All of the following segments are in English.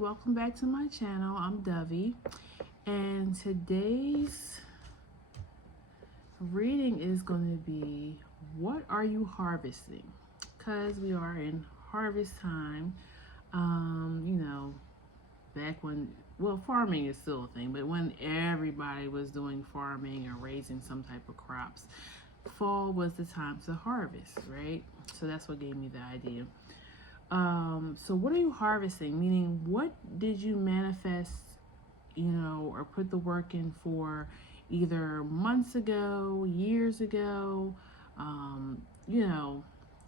welcome back to my channel. I'm Dovey, and today's reading is going to be, what are you harvesting? Because we are in harvest time. Back when, well, farming is still a thing, but when everybody was doing farming or raising some type of crops, fall was the time to harvest, right? So that's what gave me the idea. So what are you harvesting? Meaning, what did you manifest, or put the work in for either months ago, years ago,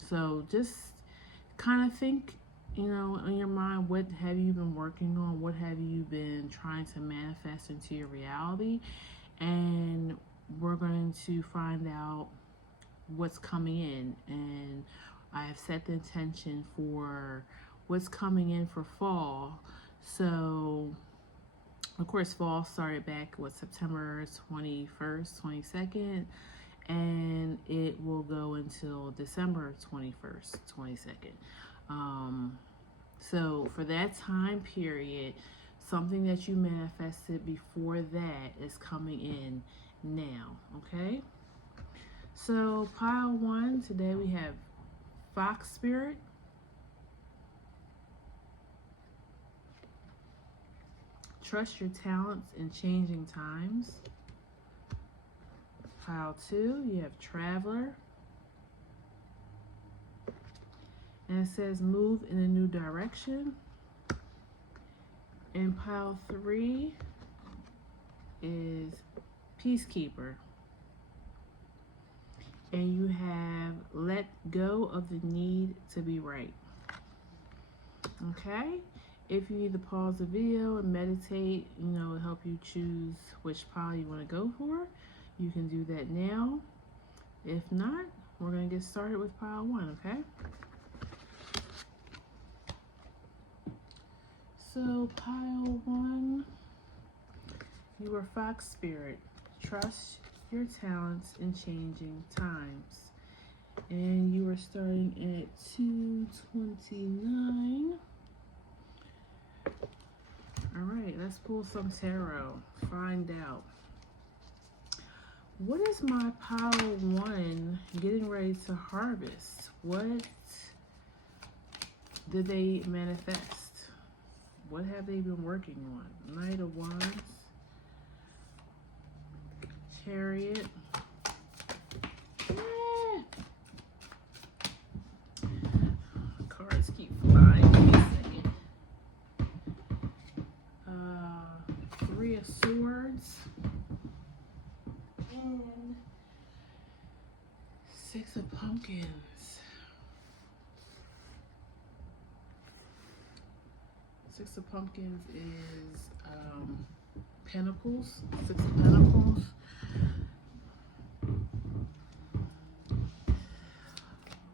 so just kind of think, in your mind, what have you been working on? What have you been trying to manifest into your reality? And we're going to find out what's coming in, and I have set the intention for what's coming in for fall. So of course fall started back September 21st, 22nd, and it will go until December 21st, 22nd. So for that time period, something that you manifested before that is coming in now. Okay, so pile one, today we have Fox Spirit, trust your talents in changing times. Pile two, you have Traveler, and it says move in a new direction. And pile three is Peacekeeper, and you have let go of the need to be right. Okay, if you need to pause the video and meditate, it'll help you choose which pile you want to go for, you can do that now. If not, we're going to get started with pile one. Okay, so pile one, you are Fox Spirit, trust your talents in changing times, and you are starting at 229. All right, let's pull some tarot, find out, what is my pile one getting ready to harvest? What did they manifest? What have they been working on? Knight of Wands, Chariot, cards keep flying. Give me a second. Three of Swords, and Six of Pumpkins. Six of Pumpkins is Pentacles, Six of Pentacles.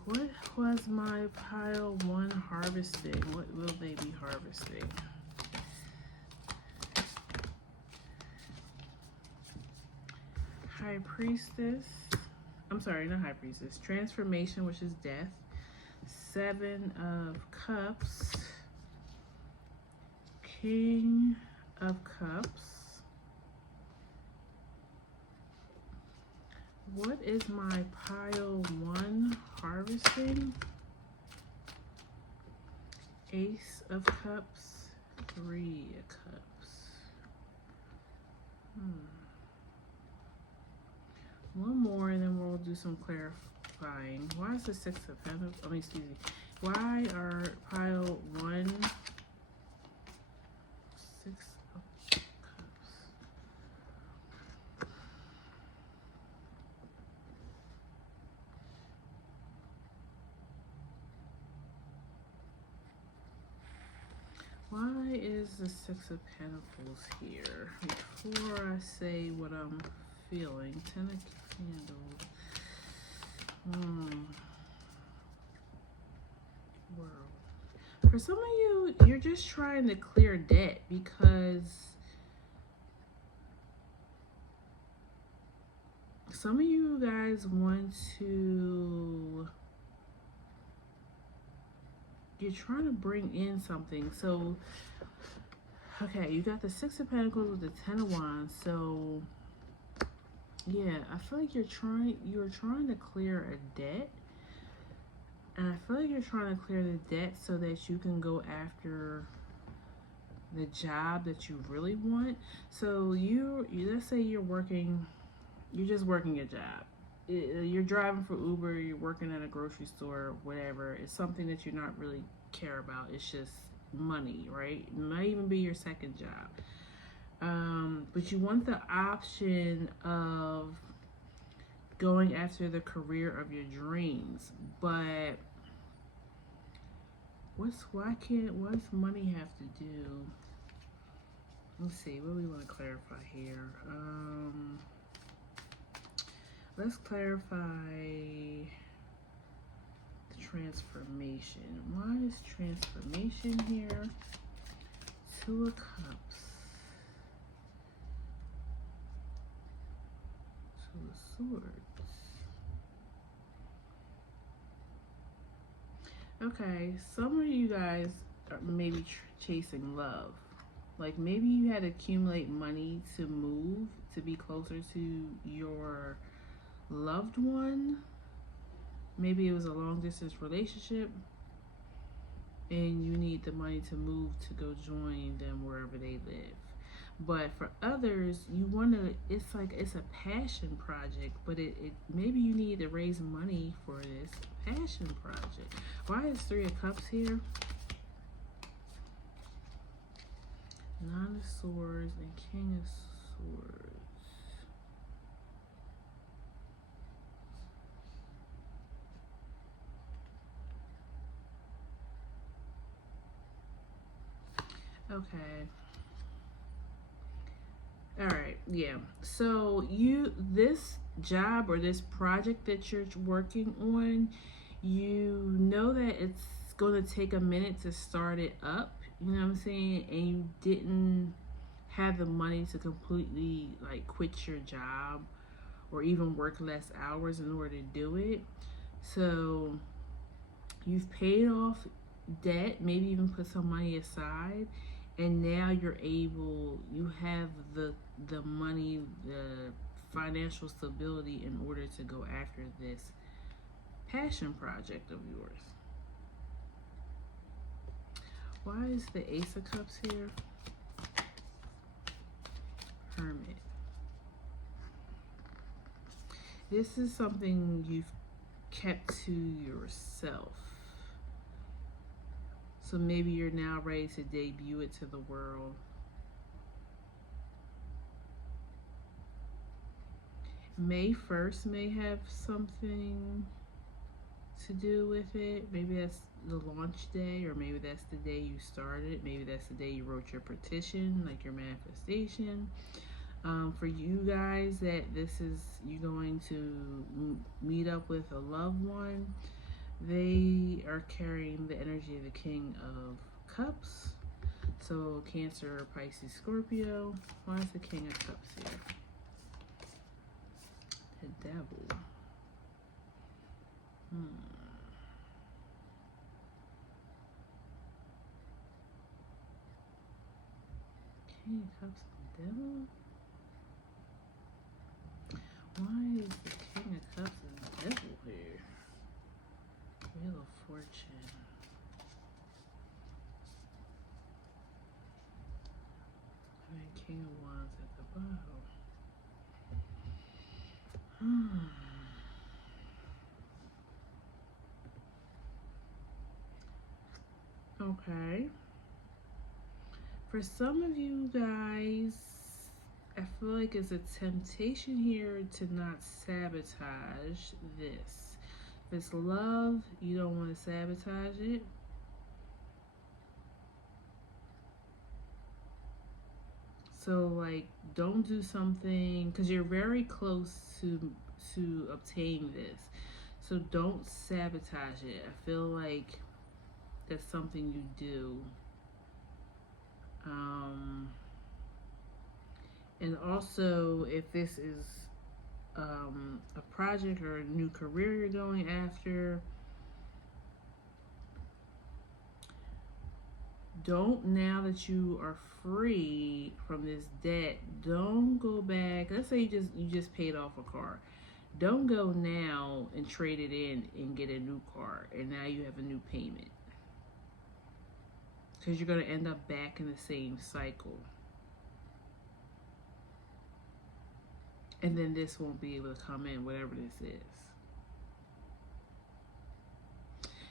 What was my pile one harvesting? What will they be harvesting? High Priestess. I'm sorry, not High Priestess. Transformation, which is death. Seven of Cups. King of Cups. What is my pile one harvesting? Ace of Cups, Three of Cups. One more and then we'll do some clarifying. Why is the Six of Pentacles? Excuse me. Why are pile one Six of Cups? Why is the Six of Pentacles here? Before I say what I'm feeling, Ten of Candles. World. For some of you, you're just trying to clear debt because some of you guys want to, you're trying to bring in something. So Okay, you got the Six of Pentacles with the Ten of Wands. So yeah, I feel like you're trying to clear a debt. And I feel like you're trying to clear the debt so that you can go after the job that you really want. So you let's say you're just working your job. You're driving for Uber, you're working at a grocery store, whatever. It's something that you're not really care about. It's just money, right? It might even be your second job. But you want the option of going after the career of your dreams. But what does money have to do? Let's see, what do we want to clarify here? Let's clarify the transformation. Why is transformation here? Two of Cups. Two of Swords. Okay, some of you guys are maybe chasing love. Like maybe you had to accumulate money to move, to be closer to your loved one. Maybe it was a long distance relationship and you need the money to move to go join them wherever they live. But for others, you want to, it's like it's a passion project, but it maybe you need to raise money for this passion project. Why is Three of Cups here? Nine of Swords and King of Swords. Okay. All right. Yeah. So this job or this project that you're working on, you know that it's going to take a minute to start it up. You know what I'm saying? And you didn't have the money to completely like quit your job or even work less hours in order to do it. So you've paid off debt, maybe even put some money aside, and now you have the money, the financial stability in order to go after this passion project of yours. Why is the Ace of Cups here? Hermit. This is something you've kept to yourself. So maybe you're now ready to debut it to the world. May 1st may have something to do with it. Maybe that's the launch day, or maybe that's the day you started. Maybe that's the day you wrote your petition, like your manifestation. For you guys, that this is you going to meet up with a loved one. They are carrying the energy of the King of Cups. So Cancer, Pisces, Scorpio. Why is the King of Cups here? The Devil. King of Cups and Devil? Why is the King of Cups and Devil here? Wheel of Fortune. And King of Wands at the bottom. Okay. For some of you guys, I feel like it's a temptation here to not sabotage this. If it's love, you don't want to sabotage it. So like, don't do something, because you're very close to obtain this. So don't sabotage it. I feel like that's something you do. And also, if this is a project or a new career you're going after, don't, now that you are free from this debt, don't go back. Let's say you just paid off a car. Don't go now and trade it in and get a new car, and now you have a new payment, because you're going to end up back in the same cycle. And then this won't be able to come in, whatever this is.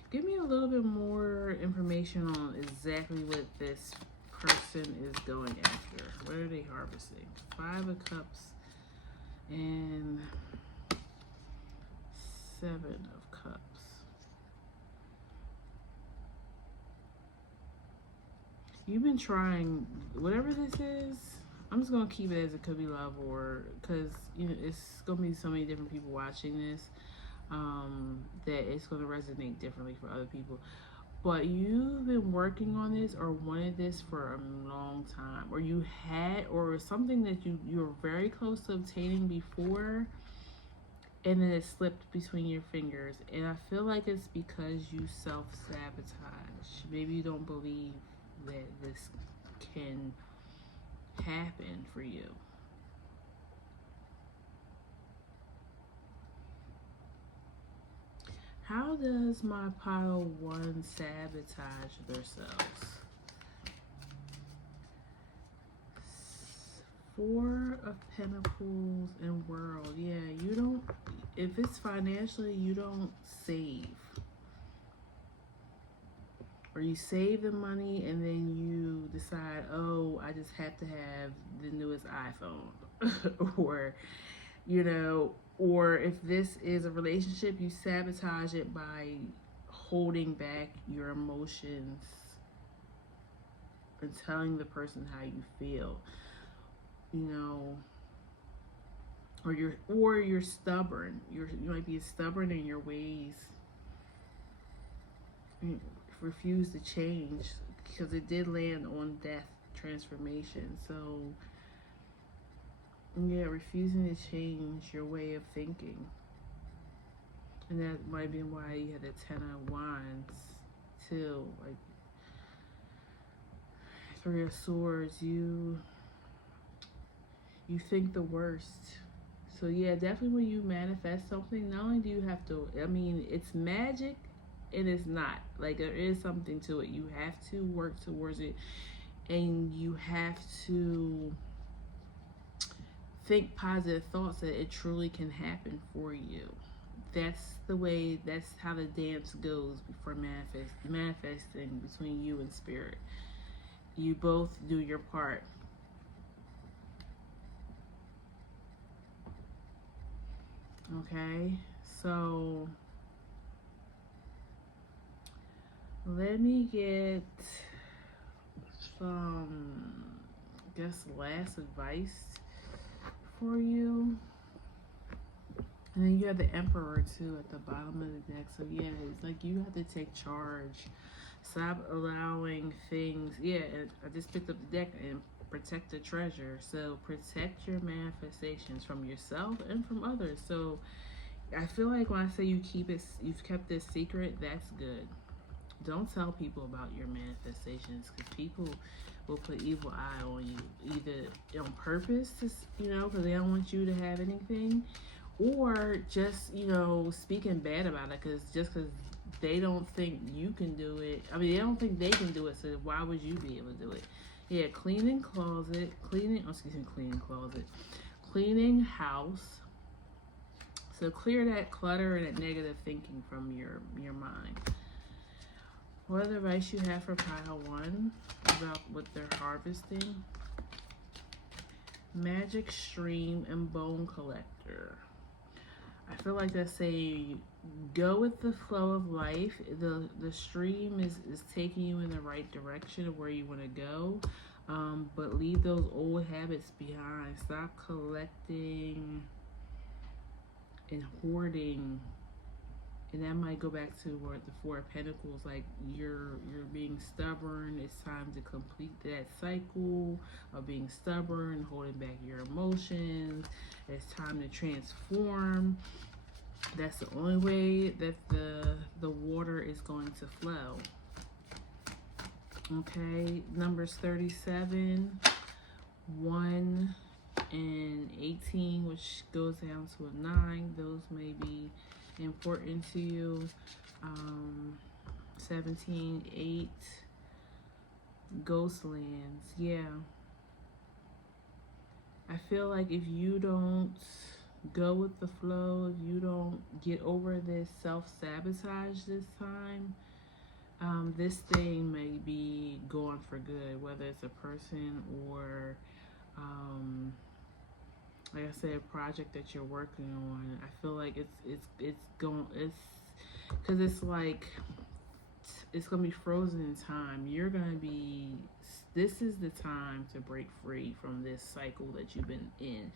Give me a little bit more information on exactly what this person is going after. What are they harvesting? 5 of Cups and 7 of Cups. You've been trying, whatever this is, I'm just going to keep it as it could be love, or because, you know, it's going to be so many different people watching this, that it's going to resonate differently for other people. But you've been working on this or wanted this for a long time, or you had, or something that you were very close to obtaining before, and then it slipped between your fingers. And I feel like it's because you self-sabotage. Maybe you don't believe that this can happen for you. How does my pile 1 sabotage themselves? 4 of Pentacles and World. Yeah, you don't, if it's financially, you don't save. Or you save the money and then you decide, oh, I just have to have the newest iPhone. Or, you know, or if this is a relationship, you sabotage it by holding back your emotions and telling the person how you feel. You know, or you're stubborn. You might be stubborn in your ways. You refuse to change, because it did land on death transformation. So yeah, refusing to change your way of thinking. And that might be why you had the 10 of Wands too. Like 3 of Swords, you think the worst. So yeah, definitely when you manifest something, not only do you have to, I mean, it's magic and it's not. Like, there is something to it. You have to work towards it, and you have to think positive thoughts that it truly can happen for you. That's the way, that's how the dance goes before manifesting between you and spirit. You both do your part. Okay, so let me get some, I guess, last advice for you. And then you have the Emperor too at the bottom of the deck. So yeah, it's like you have to take charge. Stop allowing things. Yeah, I just picked up the deck, and protect the treasure. So protect your manifestations from yourself and from others. So I feel like when I say you've kept this secret, that's good. Don't tell people about your manifestations, because people will put evil eye on you, either on purpose to, you know, because they don't want you to have anything, or just, you know, speaking bad about it, because they don't think you can do it. I mean, they don't think they can do it, so why would you be able to do it? Yeah, cleaning closet, cleaning house. So clear that clutter and that negative thinking from your mind. What advice you have for pile 1 about what they're harvesting? Magic stream and bone collector. I feel like that's saying go with the flow of life. The stream is taking you in the right direction of where you want to go, but leave those old habits behind. Stop collecting and hoarding. And that might go back to what the 4 of Pentacles, like you're being stubborn. It's time to complete that cycle of being stubborn, holding back your emotions. It's time to transform. That's the only way that the water is going to flow. Okay, numbers 37, 1, and 18, which goes down to a 9. Those may be important to you. 17, 8, Ghostlands. Yeah. I feel like if you don't go with the flow, if you don't get over this self-sabotage this time, this thing may be gone for good, whether it's a person or, like I said, a project that you're working on. I feel like it's going, it's because it's like it's gonna be frozen in time. You're gonna be. This is the time to break free from this cycle that you've been in,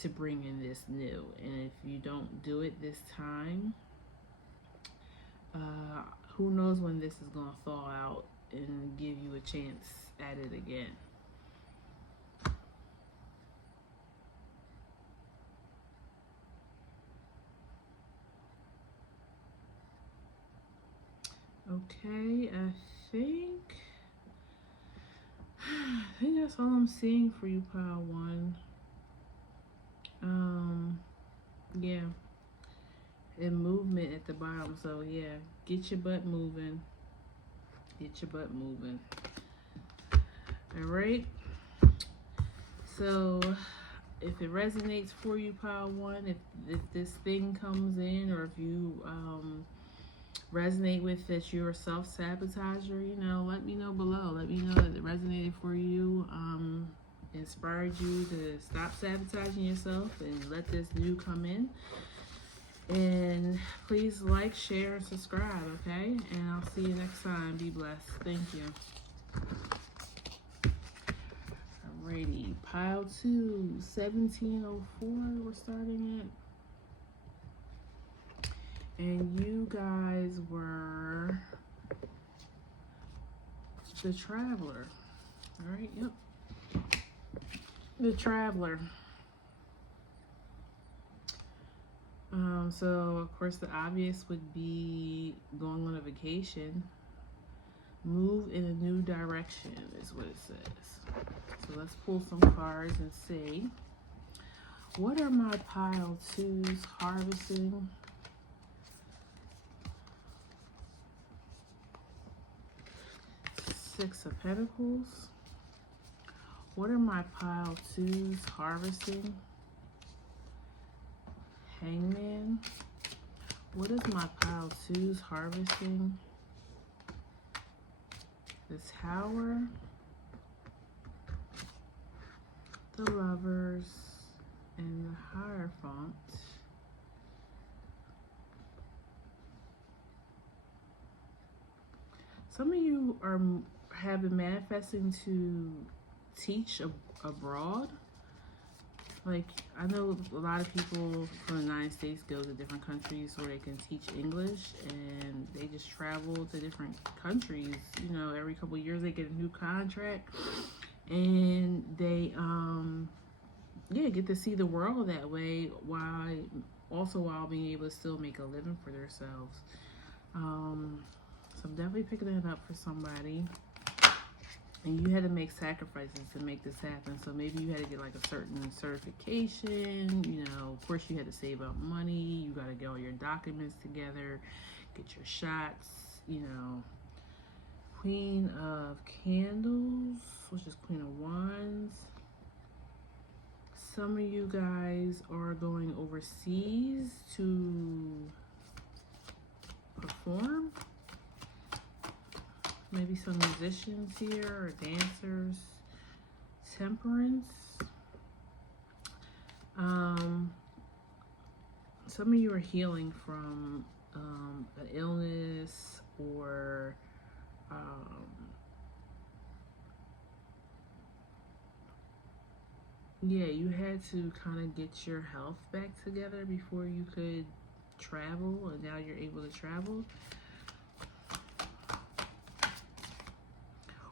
to bring in this new. And if you don't do it this time, who knows when this is gonna thaw out and give you a chance at it again. Okay, I think that's all I'm seeing for you, pile one. Yeah, and movement at the bottom. So yeah, get your butt moving. Get your butt moving. All right. So if it resonates for you, pile one, if this thing comes in, or if you resonate with that you're a self-sabotager, you know, let me know below. Let me know that it resonated for you, inspired you to stop sabotaging yourself and let this new come in. And please like, share, and subscribe, okay? And I'll see you next time. Be blessed. Thank you. Alrighty, pile two, 1704 we're starting at. And you guys were the Traveler. Alright, yep. The Traveler. So of course the obvious would be going on a vacation. Move in a new direction is what it says. So let's pull some cards and see. What are my pile twos harvesting? Six of Pentacles. What are my pile twos harvesting? Hangman. What is my pile twos harvesting? The Tower. The Lovers. And the Hierophant. Some of you have been manifesting to teach abroad. Like, I know a lot of people from the United States go to different countries where they can teach English, and they just travel to different countries. You know, every couple of years they get a new contract, and they get to see the world that way, while being able to still make a living for themselves. So I'm definitely picking it up for somebody. And you had to make sacrifices to make this happen. So maybe you had to get like a certain certification. You know, of course you had to save up money. You got to get all your documents together, get your shots. You know, Queen of Candles, which is Queen of Wands. Some of you guys are going overseas to perform. Maybe some musicians here or dancers. Temperance. Some of you are healing from an illness, or yeah, you had to kind of get your health back together before you could travel, and now you're able to travel.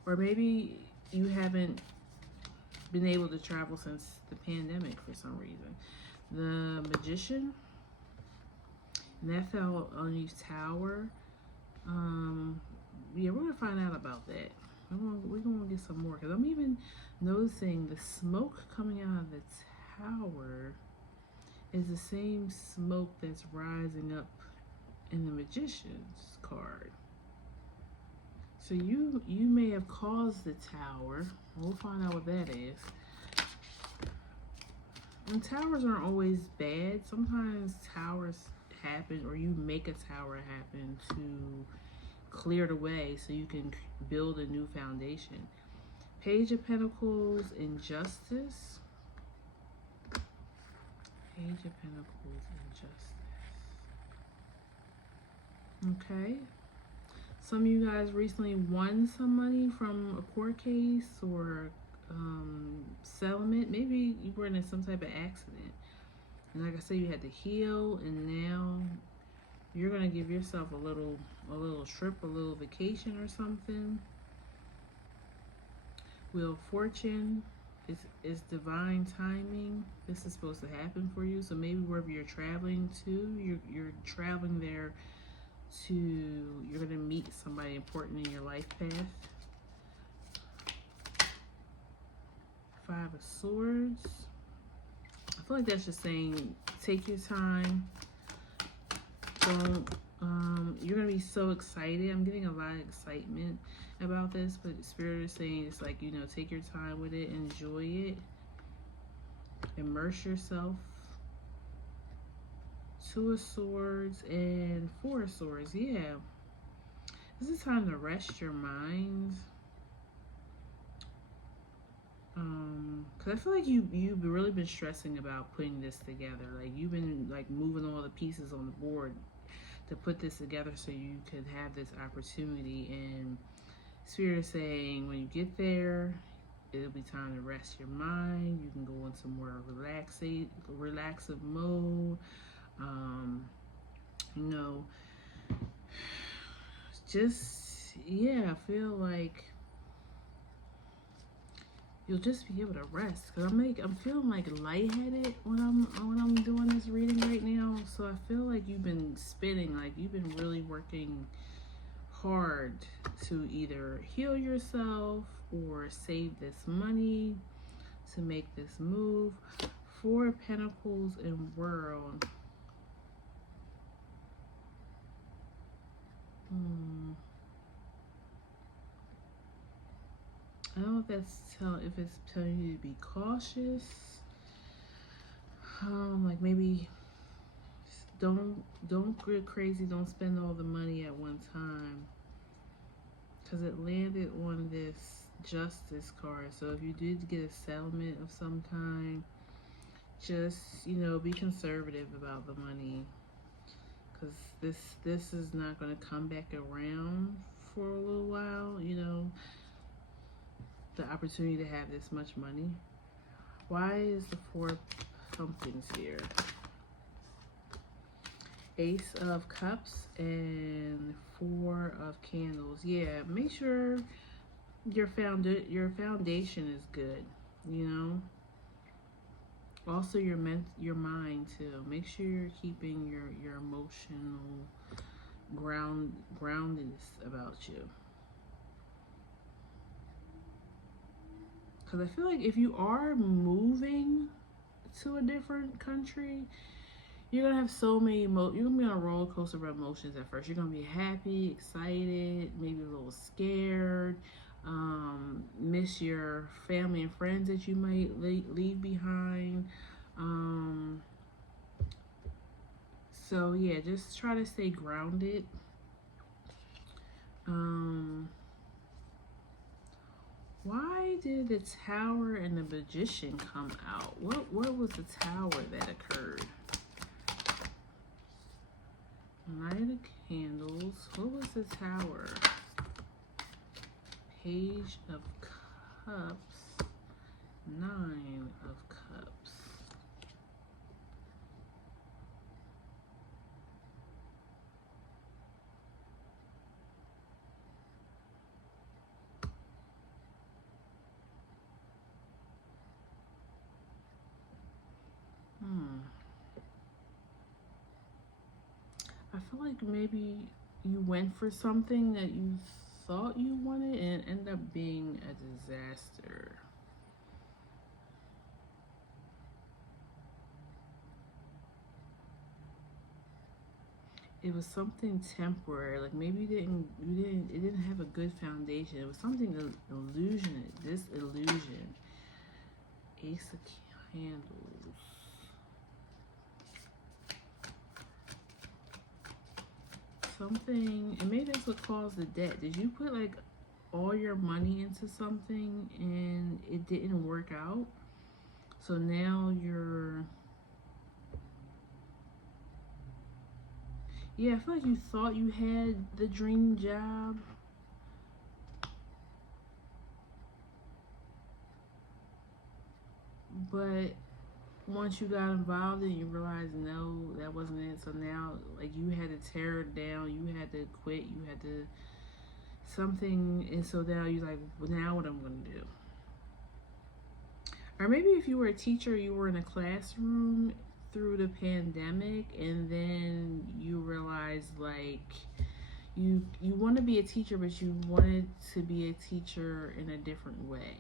Or maybe you haven't been able to travel since the pandemic for some reason. The Magician, and that fell on your Tower. Yeah, we're gonna find out about that. We're some more, because I'm even noticing the smoke coming out of the Tower is the same smoke that's rising up in the Magician's card. So you may have caused the Tower. We'll find out what that is. And towers aren't always bad. Sometimes towers happen, or you make a tower happen to clear the way so you can build a new foundation. Page of Pentacles, Injustice. Page of Pentacles, Injustice. Okay. Some of you guys recently won some money from a court case or settlement. Maybe you were in some type of accident, and like I said, you had to heal, and now you're gonna give yourself a little trip, a little vacation or something. Wheel of Fortune is divine timing. This is supposed to happen for you. So maybe wherever you're traveling to, you're traveling there to, you're gonna meet somebody important in your life path. Five of Swords. I feel like that's just saying take your time. Don't you're gonna be so excited. I'm getting a lot of excitement about this, but Spirit is saying it's like, you know, take your time with it, enjoy it, immerse yourself. Two of Swords and Four of Swords. Yeah, this is time to rest your mind. Because I feel like you've really been stressing about putting this together. Like you've been like moving all the pieces on the board to put this together so you could have this opportunity. And Spirit is saying when you get there, it'll be time to rest your mind. You can go into more relaxive mode. You know, just, yeah, I feel like you'll just be able to rest, because I'm feeling like lightheaded when I'm doing this reading right now. So I feel like you've been spinning, like you've been really working hard to either heal yourself or save this money to make this move. Four of Pentacles and World. I don't know if that's if it's telling you to be cautious. Like maybe don't get crazy. Don't spend all the money at one time, because it landed on this Justice card. So if you did get a settlement of some kind, just, you know, be conservative about the money, because this is not going to come back around for a little while. You know, the opportunity to have this much money. Why is the Four of Pumpkins here? Ace of Cups and Four of Candles. Yeah, make sure your foundation is good, you know. Also your mind too. Make sure you're keeping your emotional groundedness about you. Because I feel like if you are moving to a different country, you're gonna have so many you're gonna be on a roller coaster of emotions at first. You're gonna be happy, excited, maybe a little scared, miss your family and friends that you might leave behind. So yeah, just try to stay grounded. Why did the Tower and the Magician come out? What was the Tower that occurred? Knight of Candles. What was the Tower? Page of Cups. Nine of Cups. I feel like maybe you went for something that you thought you wanted and end up being a disaster. It was something temporary. Like maybe it didn't have a good foundation. It was something illusion. This illusion. Ace of Candles. Something, and maybe that's what caused the debt. Did you put like all your money into something and it didn't work out? So now you're, yeah, I feel like you thought you had the dream job, but once you got involved and you realized no, that wasn't it. So now, like, you had to tear it down, you had to quit, you had to something, and so now you're like, well, now what I'm gonna do? Or maybe if you were a teacher, you were in a classroom through the pandemic, and then you realized like you want to be a teacher, but you wanted to be a teacher in a different way.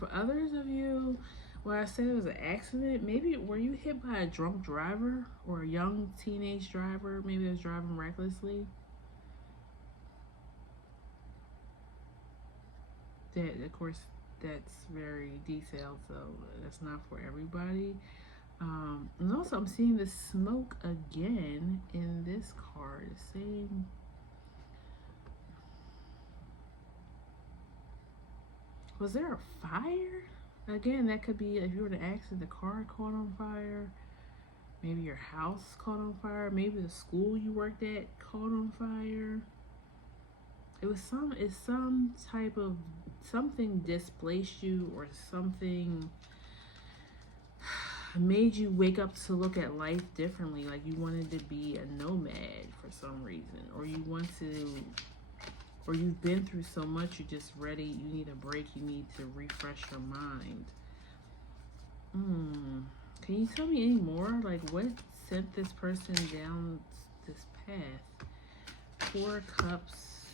For others of you, well, I said it was an accident. Maybe were you hit by a drunk driver or a young teenage driver? Maybe it was driving recklessly. That, of course, that's very detailed, so that's not for everybody. And also, I'm seeing the smoke again in this card. Same. Was there a fire? Again, that could be if you were to accident, the car caught on fire. Maybe your house caught on fire. Maybe the school you worked at caught on fire. It's some type of something displaced you, or something made you wake up to look at life differently. Like you wanted to be a nomad for some reason, or you want to, or you've been through so much, you're just ready, you need a break, you need to refresh your mind. Can you tell me any more? Like what sent this person down this path? Four of Cups,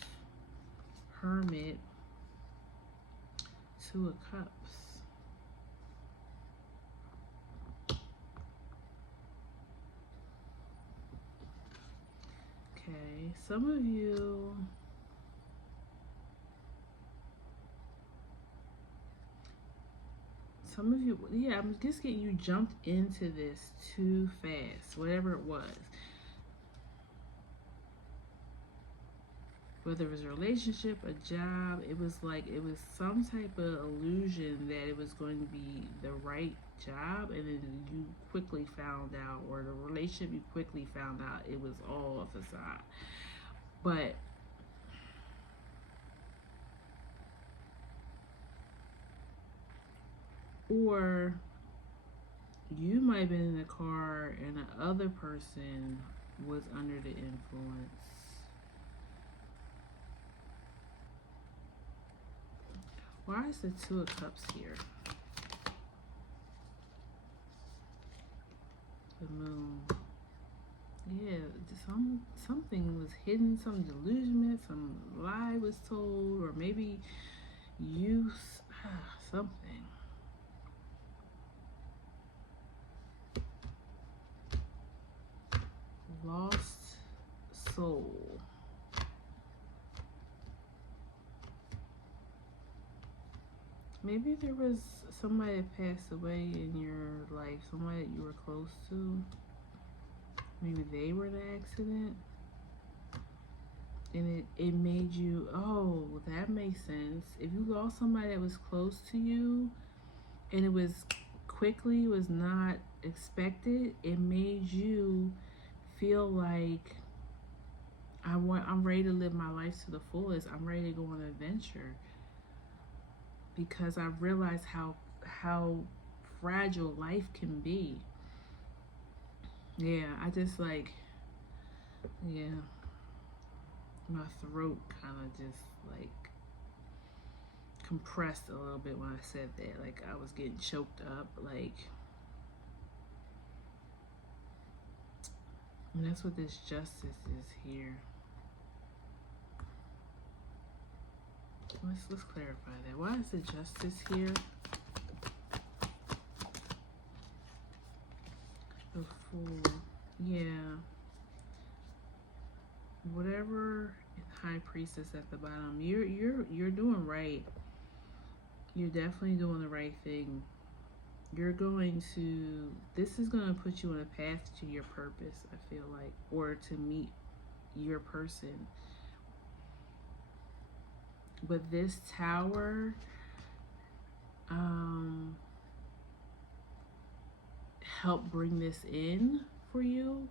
Hermit, Two of Cups. Okay, some of you, yeah, I'm just getting you jumped into this too fast, whatever it was. Whether it was a relationship, a job, it was some type of illusion that it was going to be the right job, and then you quickly found out, or the relationship, you quickly found out it was all a facade. But or you might have been in the car and the other person was under the influence. Why is the Two of Cups here? The Moon. Yeah, something was hidden, some delusionment, some lie was told, or maybe you something. Lost soul. Maybe there was somebody that passed away in your life, somebody that you were close to. Maybe they were the accident. And it made you, oh, that makes sense. If you lost somebody that was close to you and it was quickly, was not expected, it made you feel like I'm ready to live my life to the fullest. I'm ready to go on an adventure. Because I realized how fragile life can be. Yeah, I just like, yeah, my throat kind of just like compressed a little bit when I said that. Like I was getting choked up. Like And that's what this justice is here. Let's clarify that. Why is the justice here? The Fool. Yeah. Whatever High Priestess at the bottom. You're doing right. You're definitely doing the right thing. You're going to, this is going to put you on a path to your purpose, I feel like, or to meet your person. But this Tower, help bring this in for you.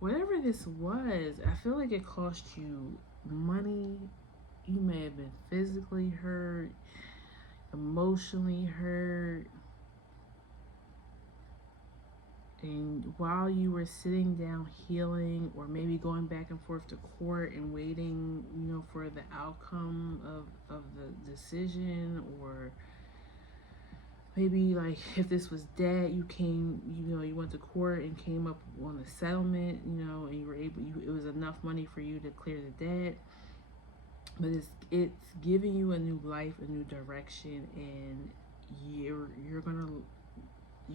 Whatever this was, I feel like it cost you money. You may have been physically hurt, emotionally hurt. And while you were sitting down healing, or maybe going back and forth to court and waiting, for the outcome of the decision, or maybe like if this was debt, you went to court and came up on a settlement, and you were able, it was enough money for you to clear the debt. But it's giving you a new life, a new direction, and you're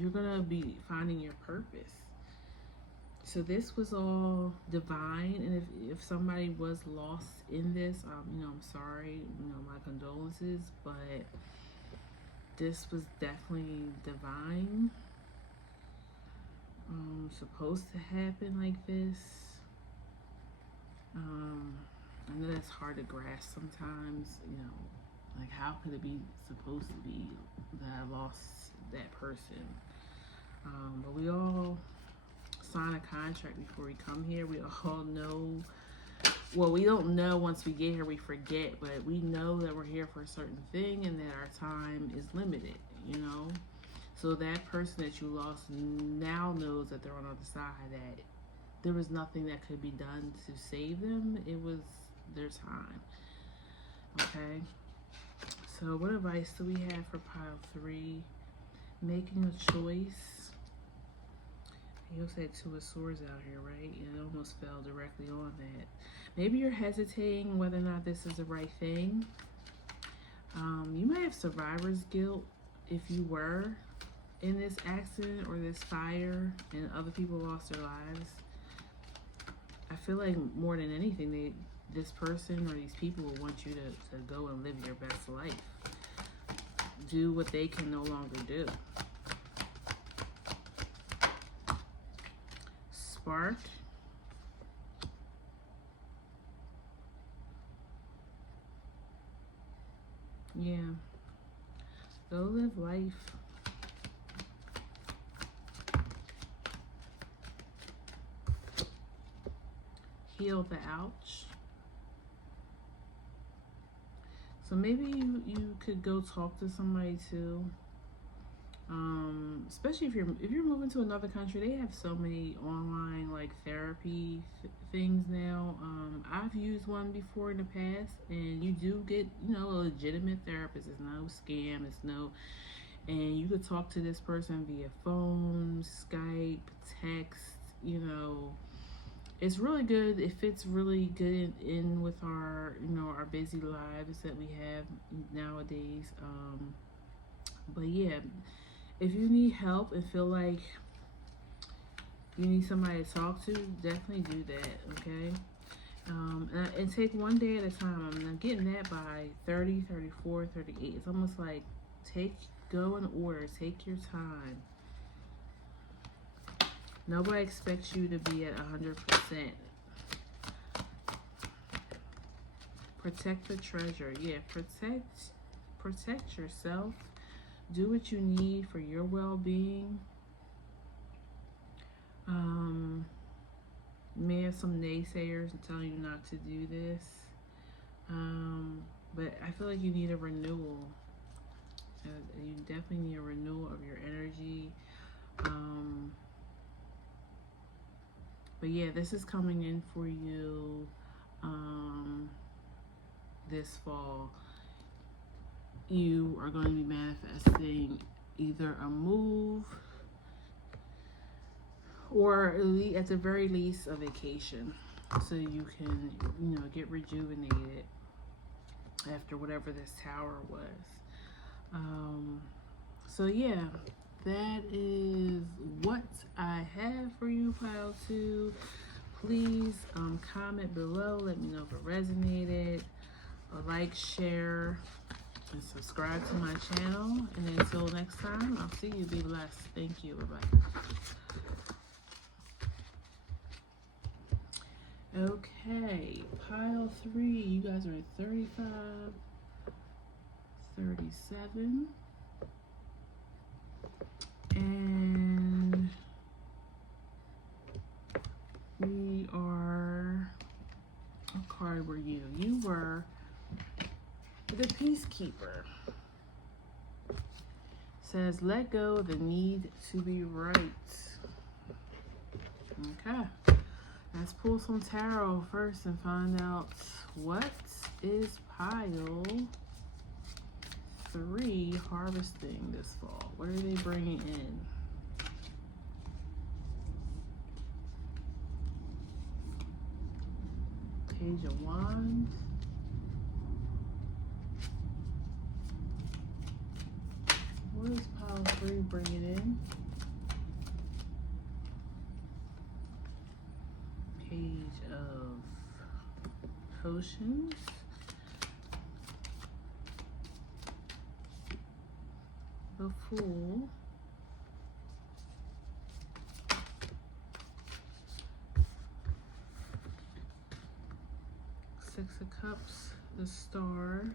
gonna be finding your purpose. So this was all divine, and if somebody was lost in this, I'm sorry, my condolences, but this was definitely divine. Supposed to happen like this. I know that's hard to grasp sometimes, like how could it be supposed to be that I lost that person? But we all sign a contract before we come here. We all know, well, we don't know once we get here, we forget, but we know that we're here for a certain thing and that our time is limited, So that person that you lost now knows that they're on the other side, that there was nothing that could be done to save them. It was their time. Okay? So what advice do we have for pile 3? Making a choice. You also had 2 of Swords out here, right? And it almost fell directly on that. Maybe you're hesitating whether or not this is the right thing. You might have survivor's guilt if you were in this accident or this fire and other people lost their lives. I feel like more than anything, this person or these people will want you to go and live your best life. Do what they can no longer do. Spark. Yeah. Go live life. Heal the ouch. So maybe you could go talk to somebody too. Especially if you're moving to another country, they have so many online like therapy things now. I've used one before in the past, and you do get a legitimate therapist. It's no scam. And you could talk to this person via phone, Skype, text. It's really good. It fits really good in with our our busy lives that we have nowadays. But yeah, if you need help and feel like you need somebody to talk to, definitely do that, okay? And take one day at a time. I'm not getting that by 30, 34, 38. It's almost like go in order. Take your time. Nobody expects you to be at 100%. Protect the treasure. Yeah, protect yourself. Do what you need for your well-being. You may have some naysayers telling you not to do this. But I feel like you need a renewal. You definitely need a renewal of your energy. But yeah, this is coming in for you this fall. You are going to be manifesting either a move, or at the very least a vacation, so you can, get rejuvenated after whatever this tower was. So yeah, that is what I have for you, pile 2. Please comment below, let me know if it resonated. Like, share, and subscribe to my channel. And until next time, I'll see you. Be blessed. Thank you. Bye-bye. Okay, pile 3. You guys are at 35, 37. And we are, what card were you? You were the Peacekeeper. Says, let go of the need to be right. Okay. Let's pull some tarot first and find out what is pile 3 harvesting this fall. What are they bringing in? Page of Wands. What is pile 3 bringing in? Page of Potions. The Fool. Six of Cups. The Star.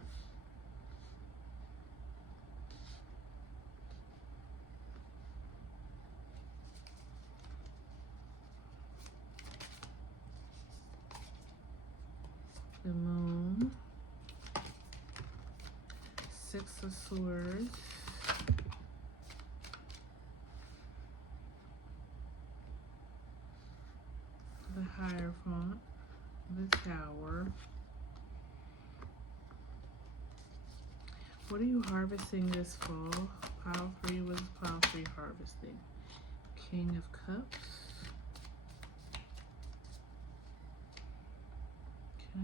The Moon. Six of Swords. The Hierophant. The Tower. What are you harvesting this fall? Pile 3, what is pile 3 harvesting? King of Cups. Okay.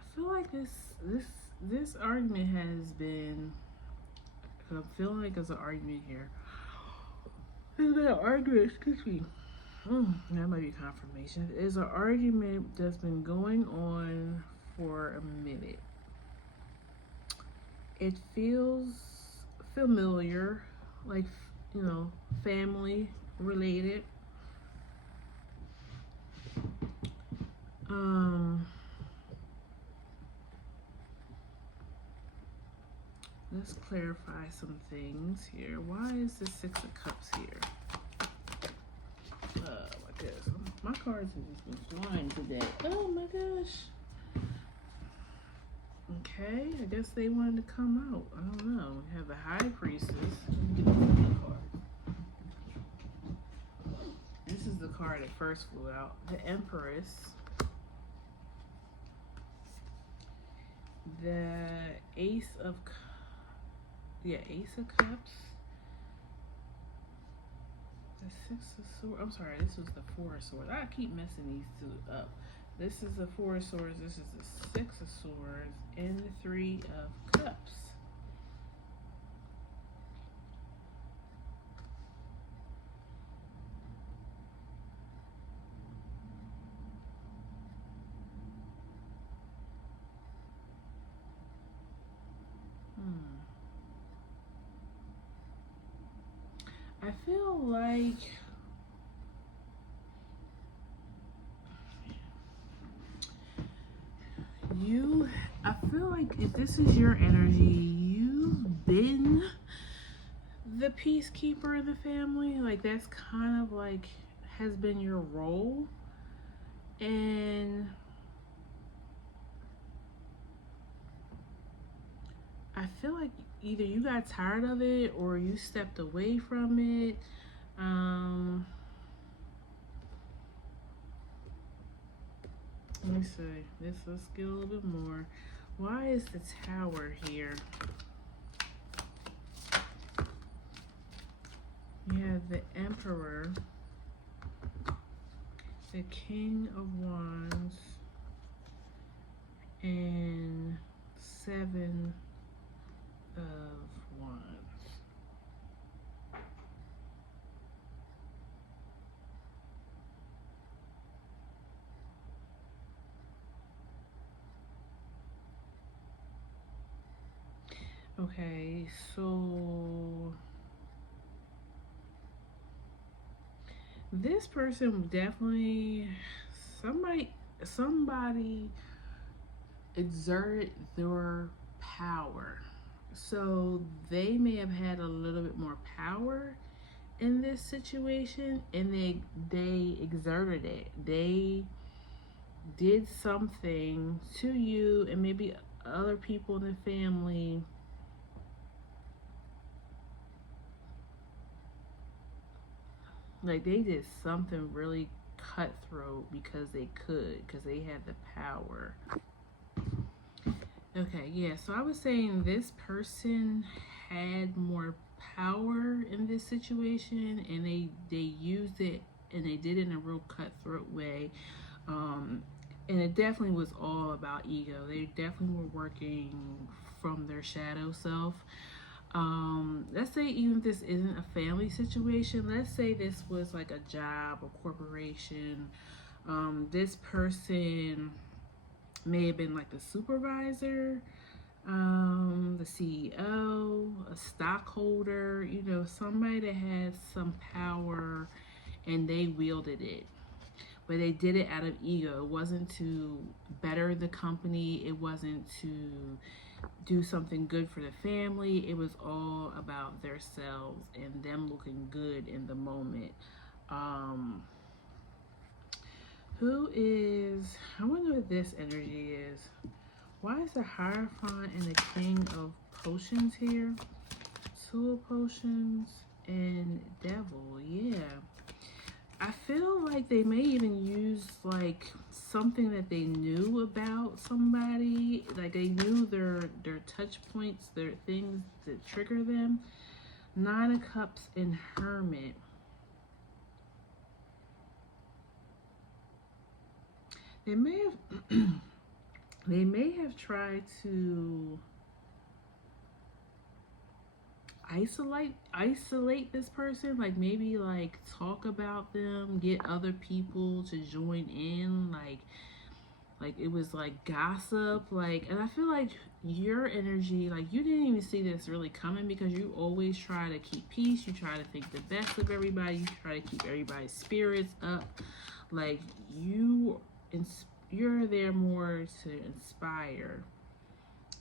I feel like this argument has been, I'm feeling like there's an argument here. There's been an argument, excuse me. That might be confirmation. There's an argument that's been going on for a minute. It feels familiar, like, family related. Let's clarify some things here. Why is the Six of Cups here? Like this. My cards have just been flying today. Oh my gosh. Okay, I guess they wanted to come out. I don't know. We have the High Priestess. Let me get the card. This is the card that first flew out. The Empress. The Ace of Cups. The Six of Swords. I'm sorry, this was the Four of Swords. I keep messing these two up. This is the Four of Swords. This is the Six of Swords. And the Three of Cups. I feel like if this is your energy, you've been the peacekeeper in the family. Like, that's kind of like has been your role. And I feel like either you got tired of it or you stepped away from it. Let me see. Let's get a little bit more. Why is the Tower here? You have the Emperor, the King of Wands, and Seven of Wands. Okay, so this person definitely, somebody exerted their power. So they may have had a little bit more power in this situation, and they exerted it. They did something to you and maybe other people in the family. Like they did something really cutthroat because they could, because they had the power. Okay, yeah, so I was saying this person had more power in this situation, and they used it, and they did it in a real cutthroat way. And it definitely was all about ego. They definitely were working from their shadow self. Let's say even if this isn't a family situation, let's say this was like a job or corporation. This person may have been like the supervisor, the CEO, a stockholder, you know, somebody that had some power and they wielded it. But they did it out of ego. It wasn't to better the company, it wasn't to do something good for the family. It was all about themselves and them looking good in the moment. Who is, I wonder what this energy is. Why is the Hierophant and the King of Potions here? Two of Potions and Devil, yeah. I feel like they may even use like something that they knew about somebody, like they knew their touch points, their things that trigger them. Nine of Cups and Hermit. They may have they may have tried to isolate this person, like maybe like talk about them, get other people to join in, like it was like gossip, like, and I feel like your energy, like you didn't even see this really coming because you always try to keep peace, you try to think the best of everybody, you try to keep everybody's spirits up, like you're there more to inspire.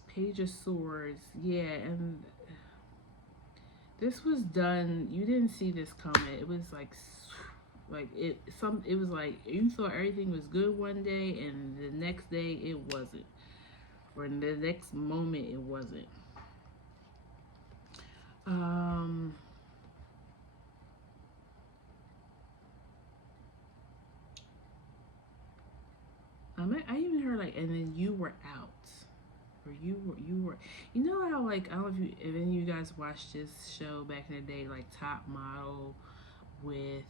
Page of Swords, yeah, and this was done, you didn't see this coming. It was like it was like you thought everything was good one day and the next day it wasn't, or in the next moment it wasn't. I even heard like, and then you were out, or you were, you know how, like, I don't know if any of you guys watched this show back in the day, like Top Model, with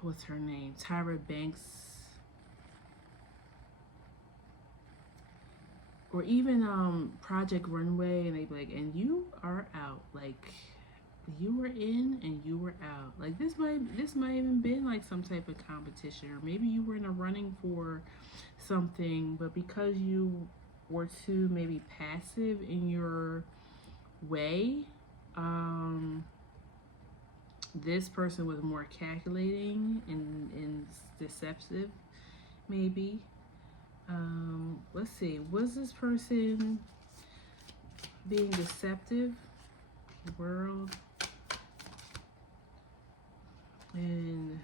what's her name, Tyra Banks, or even Project Runway, and they be like, and you are out, like you were in and you were out. Like this might even been like some type of competition, or maybe you were in a running for something, but because you were too maybe passive in your way, this person was more calculating and deceptive, maybe. Let's see, was this person being deceptive? World and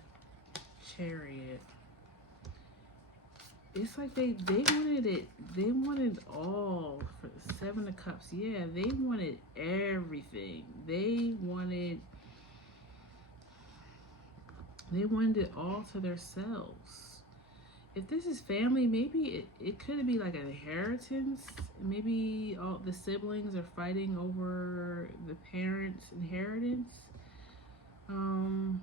Chariot. It's like they wanted it. They wanted all for the Seven of Cups. Yeah, they wanted everything. They wanted They wanted it all to themselves. If this is family, maybe it could be like an inheritance. Maybe all the siblings are fighting over the parents' inheritance. Um,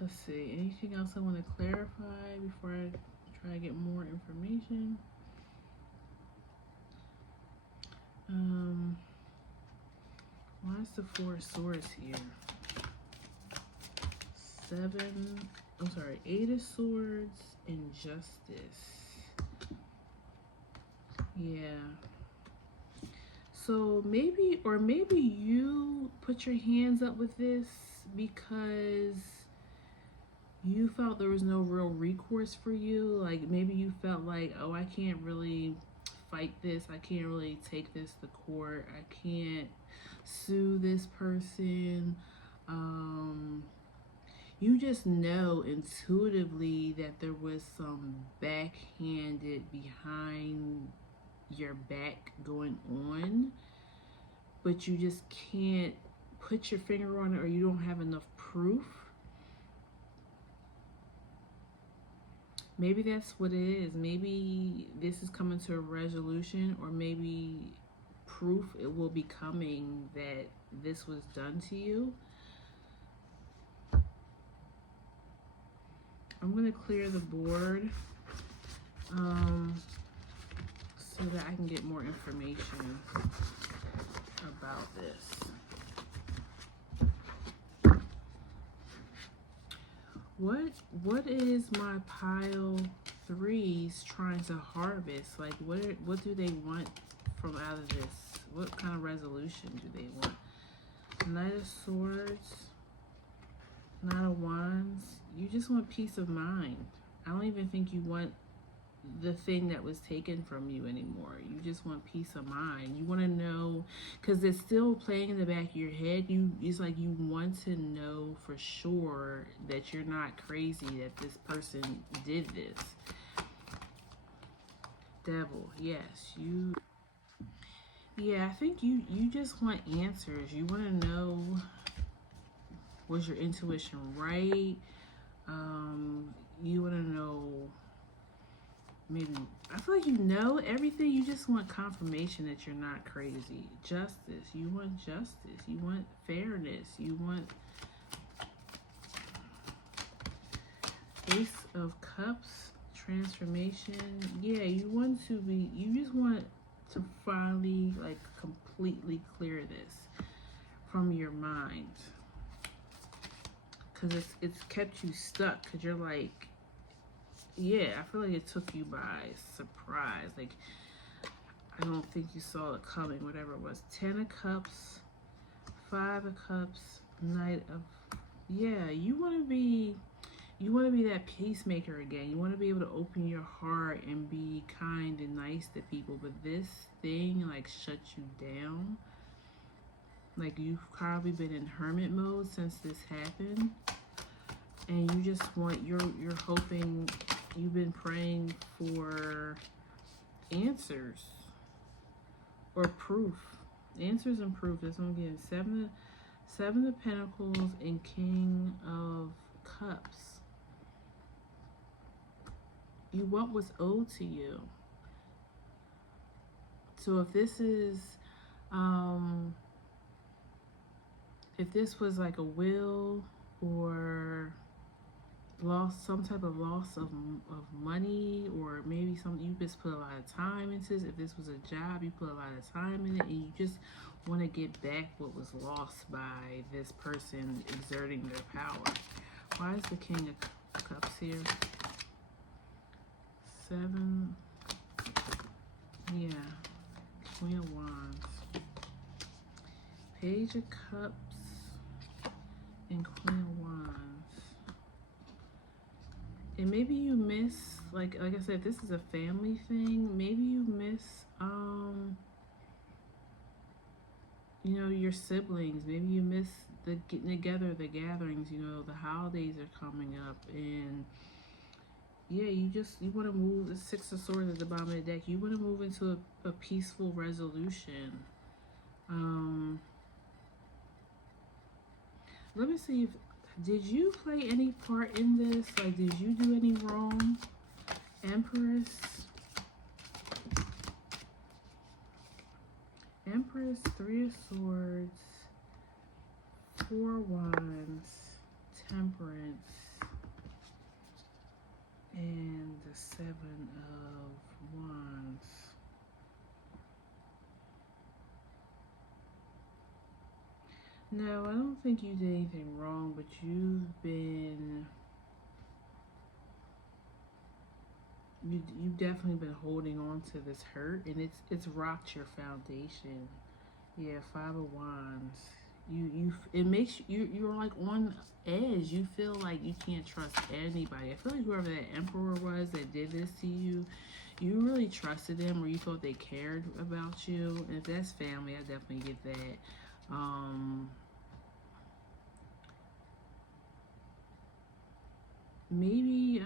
let's see. Anything else I want to clarify before I try to get more information? Why is the Four of Swords here? Eight of Swords and Justice. Yeah. So maybe you put your hands up with this because you felt there was no real recourse for you. Like maybe you felt like, oh, I can't really fight this. I can't really take this to court. I can't sue this person. You just know intuitively that there was some backhanded behind your back going on, but you just can't put your finger on it, or you don't have enough proof. Maybe that's what it is. Maybe this is coming to a resolution, or maybe proof it will be coming that this was done to you. I'm going to clear the board so that I can get more information about this. What is my pile threes trying to harvest? Like what do they want from out of this? What kind of resolution do they want? Knight of Swords, Knight of Wands. You just want peace of mind. I don't even think you want the thing that was taken from you anymore. You just want peace of mind. You want to know, because it's still playing in the back of your head. It's like you want to know for sure that you're not crazy, that this person did this. Devil, yes, you. Yeah, I think you just want answers. You want to know, was your intuition right? You want to know, maybe, I feel like you know everything. You just want confirmation that you're not crazy. Justice. You want justice. You want fairness. You want Ace of Cups. Transformation. Yeah, you just want to finally like completely clear this from your mind, because it's kept you stuck, because you're like, yeah, I feel like it took you by surprise. Like, I don't think you saw it coming, whatever it was. 10 of Cups, 5 of Cups, Knight of... Yeah, you want to be that peacemaker again. You want to be able to open your heart and be kind and nice to people. But this thing, like, shuts you down. Like, you've probably been in hermit mode since this happened. And you just want... You're hoping... You've been praying for answers or proof. Answers and proof. That's what I'm getting. Seven of Pentacles and King of Cups. You want what's owed to you. So if this is, if this was like a will or some type of loss of money, or maybe you just put a lot of time into this. If this was a job, you put a lot of time in it, and you just want to get back what was lost by this person exerting their power. Why is the King of Cups here? 7, yeah, Queen of Wands, Page of Cups, and Queen of Wands. And maybe you miss, like I said, this is a family thing. Maybe you miss, you know, your siblings. Maybe you miss the getting together, the gatherings. You know, the holidays are coming up, and Yeah, you want to move. The Six of Swords at the bottom of the deck. You want to move into a peaceful resolution. Let me see if did you play any part in this? Like, did you do any wrong? Empress. Empress, Three of Swords, Four Wands, Temperance, and the Seven of Wands. No, I don't think you did anything wrong, but you've definitely been holding on to this hurt, and it's rocked your foundation. Yeah, Five of Wands. It makes you're like on edge. You feel like you can't trust anybody. I feel like whoever that emperor was that did this to you, you really trusted them, or you thought they cared about you. And if that's family, I definitely get that. Maybe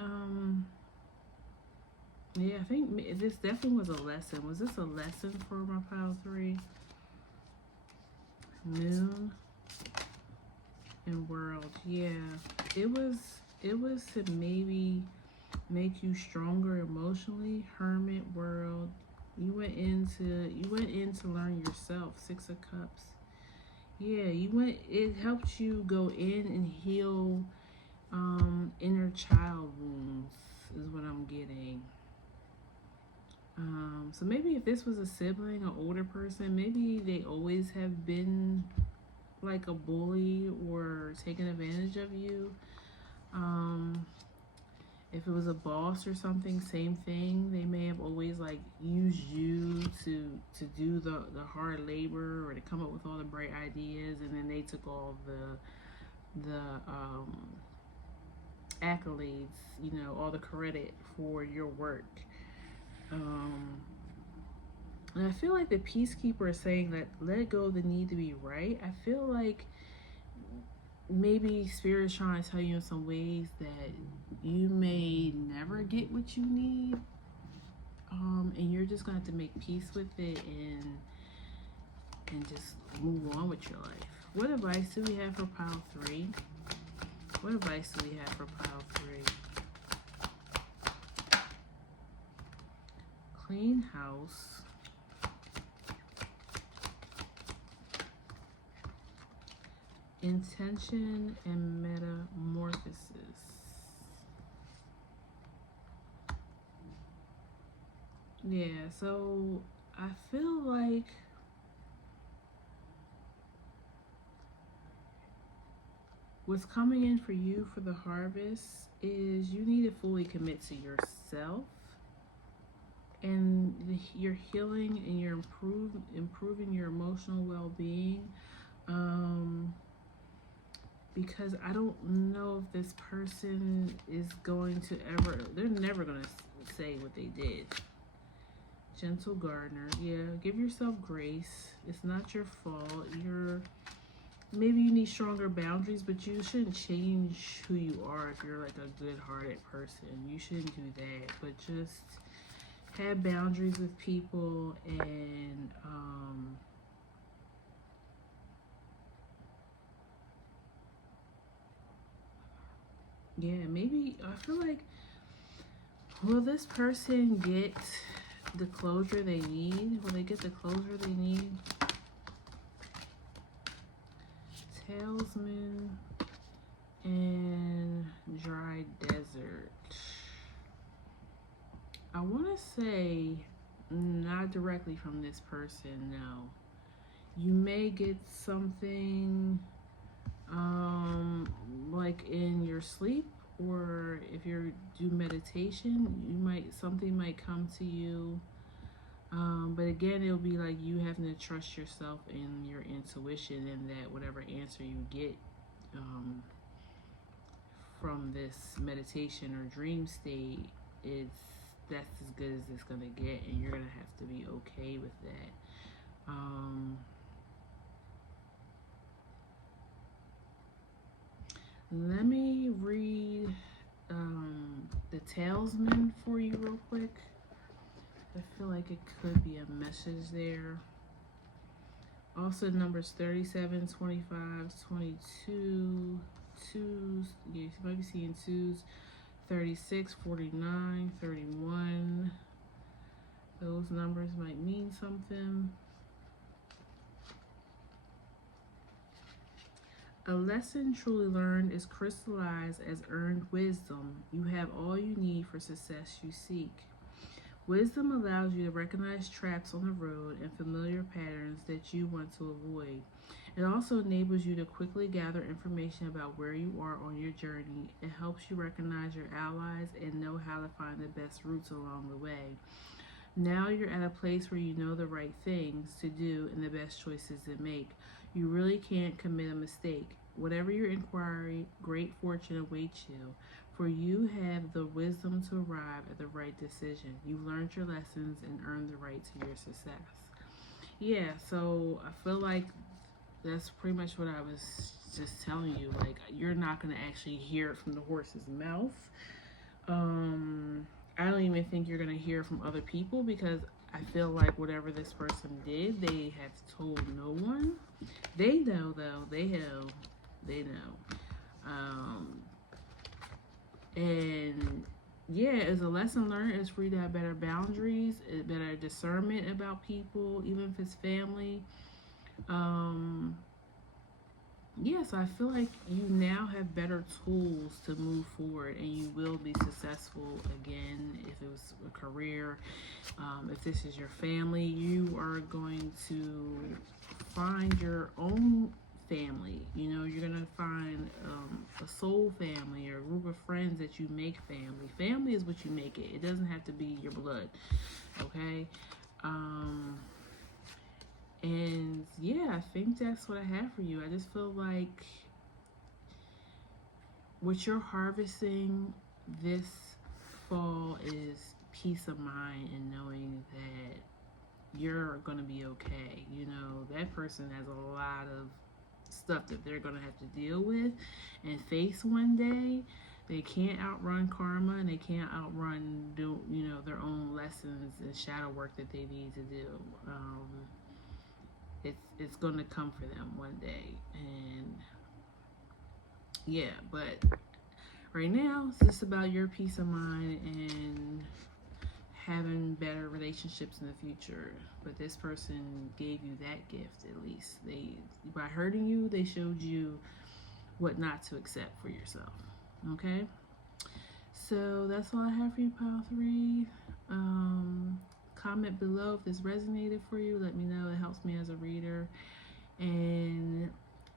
yeah, I think this definitely was a lesson. Was this a lesson for my pile 3? Moon and World. Yeah, it was to maybe make you stronger emotionally. Hermit, World. You went in to learn yourself. Six of Cups. Yeah, it helped you go in and heal inner child wounds is what I'm getting. So maybe if this was a sibling, an older person, maybe they always have been like a bully or taking advantage of you. If it was a boss or something, same thing. They may have always like used you to do the hard labor or to come up with all the bright ideas, and then they took all the accolades, all the credit for your work. And I feel like the peacekeeper is saying that let go of the need to be right. I feel like maybe Spirit is trying to tell you in some ways that you may never get what you need. And you're just going to have to make peace with it and just move on with your life. What advice do we have for pile 3? What advice do we have for pile 3? Clean house. Intention and metamorphosis. Yeah, so I feel like what's coming in for you for the harvest is you need to fully commit to yourself and your healing, and your improving your emotional well-being. Because I don't know if this person is going to they're never going to say what they did. Gentle gardener. Yeah, give yourself grace. It's not your fault. Maybe you need stronger boundaries, but you shouldn't change who you are if you're like a good-hearted person. You shouldn't do that, but just have boundaries with people, and yeah, maybe I feel like, will this person get the closure they need? Will they get the closure they need? Talesman and Dry Desert. I want to say not directly from this person, no. You may get something like in your sleep, or if you do meditation, something might come to you. But again, it'll be like you having to trust yourself and your intuition, and that whatever answer you get from this meditation or dream state, that's as good as it's gonna get, and you're gonna have to be okay with that. Let me read the talisman for you real quick. I feel like it could be a message there. Also, numbers 37, 25, 22, twos. Yeah, you might be seeing twos. 36, 49, 31. Those numbers might mean something. A lesson truly learned is crystallized as earned wisdom. You have all you need for success you seek. Wisdom allows you to recognize traps on the road and familiar patterns that you want to avoid. It also enables you to quickly gather information about where you are on your journey. It helps you recognize your allies and know how to find the best routes along the way. Now you're at a place where you know the right things to do and the best choices to make. You really can't commit a mistake. Whatever your inquiry, great fortune awaits you. For you have the wisdom to arrive at the right decision. You've learned your lessons and earned the right to your success. Yeah, so I feel like that's pretty much what I was just telling you. Like, you're not going to actually hear it from the horse's mouth. I don't even think you're going to hear from other people, because I feel like whatever this person did, they have told no one. They know, though. They know. And yeah, as a lesson learned, it's for you to have better boundaries, better discernment about people, even if it's family. So I feel like you now have better tools to move forward, and you will be successful again. If it was a career, if this is your family, you are going to find your own family. You know, you're gonna find a soul family or a group of friends that you make family. Family is what you make it. It doesn't have to be your blood. Okay. And yeah, I think that's what I have for you. I just feel like what you're harvesting this fall is peace of mind and knowing that you're going to be okay. You know, that person has a lot of stuff that they're going to have to deal with and face one day. They can't outrun karma, and they can't outrun their own lessons and shadow work that they need to do. It's going to come for them one day. And yeah, but right now it's just about your peace of mind and having better relationships in the future. But this person gave you that gift. At least by hurting you, they showed you what not to accept for yourself. Okay, so that's all I have for you, pile 3. Comment below if this resonated for you. Let me know. It helps me as a reader. And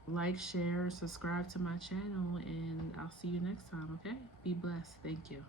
like, share, subscribe to my channel, and I'll see you next time. Okay, be blessed. Thank you.